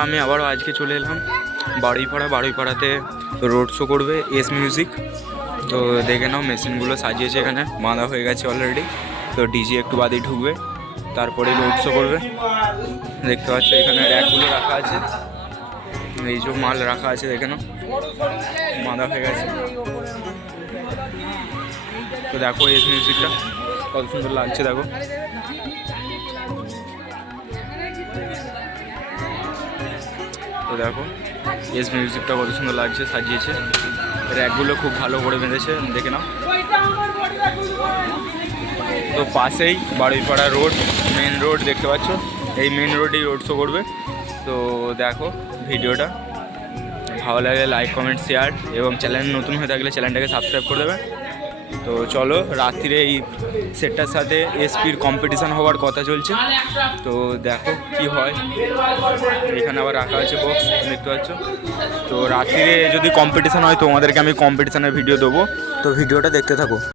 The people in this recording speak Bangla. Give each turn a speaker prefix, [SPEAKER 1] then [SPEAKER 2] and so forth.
[SPEAKER 1] আমি আবারও আজকে চলে এলাম বারুইপাড়া বারুইপাড়াতে রোড শো করবে এস মিউজিক তো দেখে নাও, মেশিনগুলো সাজিয়েছে এখানে, বাঁধা হয়ে গেছে অলরেডি তো ডিজি একটু বাদেই ঢুকবে, তারপরে রোড শো করবে। দেখতে পাচ্ছ, এখানে র্যাকগুলো রাখা আছে। এই যে মাল রাখা আছে, দেখে নাও, বাঁধা হয়ে গেছে। তো দেখো এস মিউজিকটা কত সুন্দর লাগছে, দেখো। তো দেখো এস মিউজিকটা কত সুন্দর লাগছে, সাজিয়েছে। র্যাকগুলো খুব ভালো করে বেঁধেছে, দেখে নাও। তো পাশেই বারুইপাড়া রোড মেন রোড দেখতে পাচ্ছ? এই মেন রোডেই রোড শো করবে। তো দেখো ভিডিওটা। ভালো লাগে লাইক কমেন্ট শেয়ার এবং চ্যানেল নতুন হয়ে থাকলে চ্যানেলটাকে সাবস্ক্রাইব করে দেবে। তো চলো, রাত্রিরে এই সেটটার সাথে এসপির কম্পিটিশান হওয়ার কথা চলছে। তো দেখো কি হয়। এখানে আবার রাখা আছে বক্স দেখতে পাচ্ছ? তো রাত্রিরে যদি কম্পিটিশান হয়, তোমাদেরকে আমি কম্পিটিশানের ভিডিও দেবো। তো ভিডিওটা দেখতে থাকো।